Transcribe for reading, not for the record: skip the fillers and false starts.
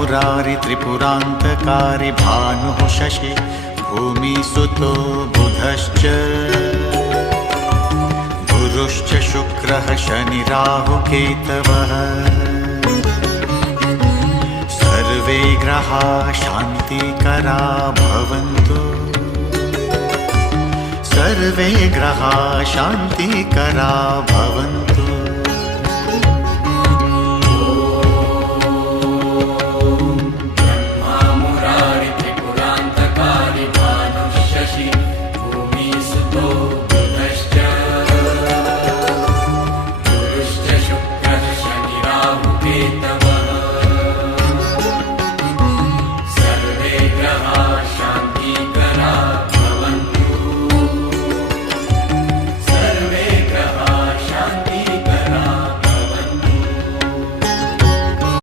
मुरारि त्रिपुरान्तकारि भानुः शशि भूमिसुतो बुधश्च गुरुश्च शुक्रः शनिराहुकेतवः सर्वे ग्रहा शान्तिकरा भवन्तु सर्वे ग्रहा शान्तिकरा भवन्तु।